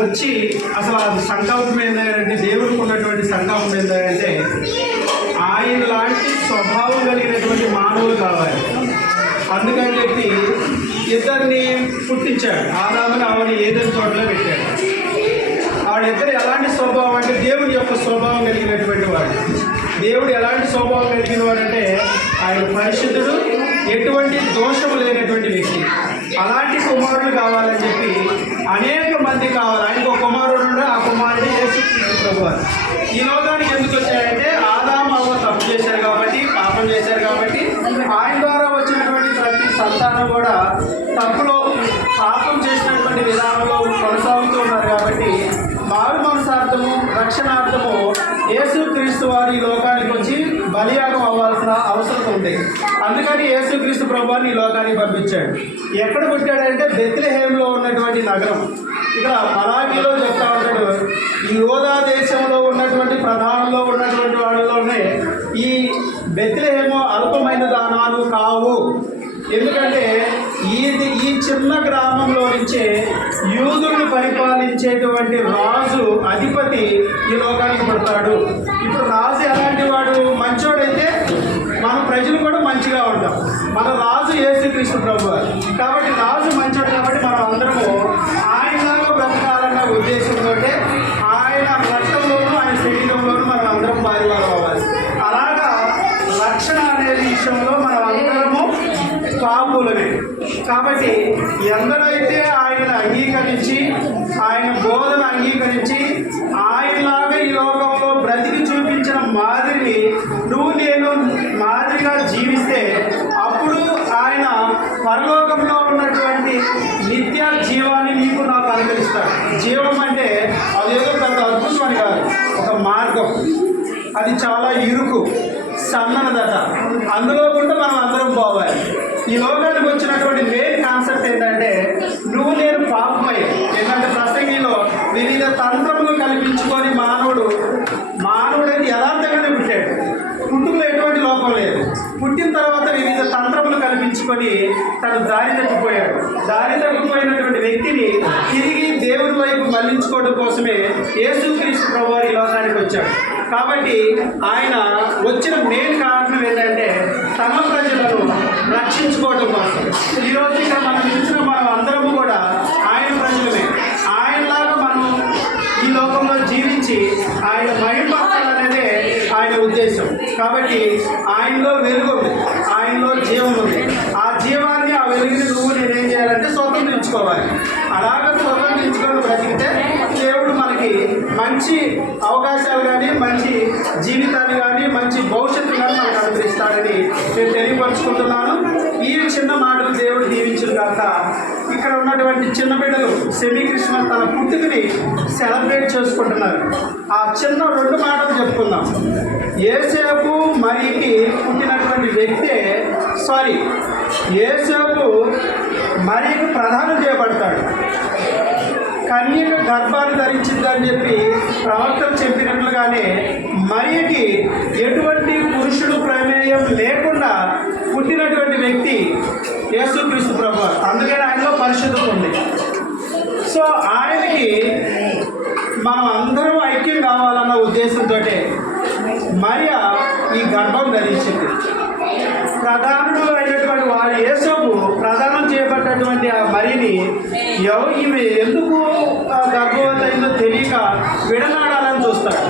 వచ్చి అసలు ఆ సంకల్పం ఏంటంటే దేవుడికి ఉన్నటువంటి సంకల్పం ఏంటంటే ఆయన లాంటి స్వభావం కలిగినటువంటి మానవులు కావాలి. అందుకని చెప్పి ఇద్దరిని పుట్టించాడు. ఆదాముని ఆమెని ఏదైనా తోటలో పెట్టాడు. వాళ్ళిద్దరు ఎలాంటి స్వభావం అంటే దేవుడి యొక్క స్వభావం కలిగినటువంటి వాడు. దేవుడు ఎలాంటి స్వభావం కలిగిన వాడంటే ఆయన పరిశుద్ధుడు, ఎటువంటి దోషము లేనటువంటి వ్యక్తి. అలాంటి కుమారుడు కావాలని చెప్పి అనేక మంది కావాలి. ఆయనకు ఒక కుమారుడు, ఆ కుమారుడు యేసుక్రీస్తు ప్రభువారు. ఈ లోకానికి ఎందుకు వచ్చాయంటే ఆదాము అవ్వ తప్పు చేశారు కాబట్టి, పాపం చేశారు కాబట్టి ఆయన ద్వారా వచ్చినటువంటి ప్రతి సంతానం కూడా తప్పులో పాపం చేసినటువంటి విధానంలో కొనసాగుతూ ఉన్నారు. కాబట్టి మారు మనసార్థము, రక్షణార్థము యేసుక్రీస్తు వారు ఈ లోకానికి వచ్చి బలియాగం అవ్వాల్సిన అవసరం ఉంది. అందుకని యేసుక్రీస్తు ప్రభువాన్ని ఈ లోకానికి పంపించాడు. ఎక్కడ పుట్టాడంటే బెత్లెహేములో ఉన్నటువంటి నగరం. ఇక్కడ మలాకీలో చెప్తా ఉంటాడు, ఈ యోధా దేశంలో ఉన్నటువంటి ప్రధానంలో ఉన్నటువంటి వాళ్ళలోనే ఈ బెత్లెహేము అల్పమైన దానాలు కావు. ఎందుకంటే ఈ చిన్న గ్రామంలో నుంచే యూదులను పరిపాలించేటువంటి రాజు, అధిపతి ఈ లోకానికి పడతాడు. ఇప్పుడు రాజు ఎలాంటి వాడు? మంచోడైతే మన ప్రజలు కూడా మంచిగా ఉంటాం. మన రాజు యేసుక్రీస్తు ప్రభువారు. కాబట్టి రాజు మంచోడు కాబట్టి మనం అందరము ఆయనలాగా బ్రతకాలన్న ఉద్దేశంతో ఆయన రక్తంలోనూ ఆయన శరీరంలోనూ మనం అందరం పాలువారు అవ్వాలి. అలాగా రక్షణ అనే విషయంలో మనం అందరము పాపులమే. కాబట్టి ఎందరైతే ఆయన అంగీకరించి, ఆయన బోధన అంగీకరించి, ఆయనలాగా ఈ లోకంలో బ్రతికి చూపించిన మాదిరిని నేను మాదిరిగా జీవిస్తే అప్పుడు ఆయన పరలోకంలో ఉన్నటువంటి నిత్య జీవాన్ని నీకు నాకు అనుగ్రహిస్తాడు. జీవం అంటే అదేదో పెద్ద అద్భుతం అని కాదు, ఒక మార్గం. అది చాలా ఇరుకు, సన్నదట. అందులో కూడా మనం అందరం పోవాలి. ఈ లోకానికి వచ్చినటువంటి మెయిన్ కాన్సెప్ట్ ఏంటంటే నేను పాపమయ్యే. ఎందుకంటే ప్రసంగిలో వివిధ తంత్రములు కల్పించుకొని మానవుడైతే యథార్థంగానే పుట్టాడు. పుట్టుకలో ఎటువంటి లోపం లేదు. పుట్టిన తర్వాత వివిధ తంత్రములు కల్పించుకొని తను దారి తప్పిపోయాడు. దారి తప్పిపోయినటువంటి వ్యక్తిని తిరిగి దేవుడి వైపు మళ్లించుకోవడం కోసమే యేసుక్రీస్తు ప్రభువారు ఈ లోకానికి వచ్చాడు. కాబట్టి ఆయన వచ్చిన మెయిన్ కారణం ఏంటంటే తన ప్రజలను రక్షించుకోవడం కోసం. ఈరోజు ఇక్కడ మనం ఇచ్చిన మనం అందరము కూడా ఆయన ప్రజలమే. ఆయనలాగా మనం ఈ లోకంలో జీవించి ఆయన మహిమపరచాలనేదే ఆయన ఉద్దేశం. కాబట్టి ఆయనలో వెలుగు ఉంది, ఆయనలో జీవం ఉంది. ఆ జీవాన్ని, ఆ వెలుగుని నేనేం చేయాలంటే స్వతంత్రించుకోవాలి. అలాగ స్వతంత్రించుకొని బ్రతికితే దేవుడు మనకి మంచి అవకాశాలు కానీ, మంచి జీవితాన్ని కానీ, మంచి భవిష్యత్తు కానీ మనకు అనుగ్రహిస్తాడని నేను తెలియపరుచుకుంటున్నాను. ఈ చిన్న మాటలు దేవుడు దీవించును కాక. ఇక్కడ ఉన్నటువంటి చిన్న బిడ్డలు సెమీకృష్ణ తన పుట్టుకని సెలబ్రేట్ చేసుకుంటున్నారు. ఆ చిన్న 2 మాటలు చెప్పుకుందాం. యేసేపు మరియకి పుట్టినటువంటి వ్యక్తే యేసేపు మరియకు ప్రధానం చేయబడతాడు. కన్యక గర్భాన్ని ధరించిందని చెప్పి ప్రవక్తలు చెప్పినట్లుగానే మరియకి ఎటువంటి పురుషుడు ప్రమేయం లేకుండా పుట్టినటువంటి వ్యక్తి యేసుక్రీస్తు ప్రభువారు. అందుకని ఆయనలో పరిశుద్ధత ఉంది. సో ఆయనకి మనం అందరం ఐక్యం కావాలన్న ఉద్దేశంతో మరియ ఈ గర్భం ధరించింది. ప్రధానుడు అయినటువంటి వారి యేసోపు ప్రధానం చేయబడ్డటువంటి ఆ మరియని ఈమె ఎందుకు గర్భవతి అయిందో తెలియక విడనాడాలని చూస్తాడు.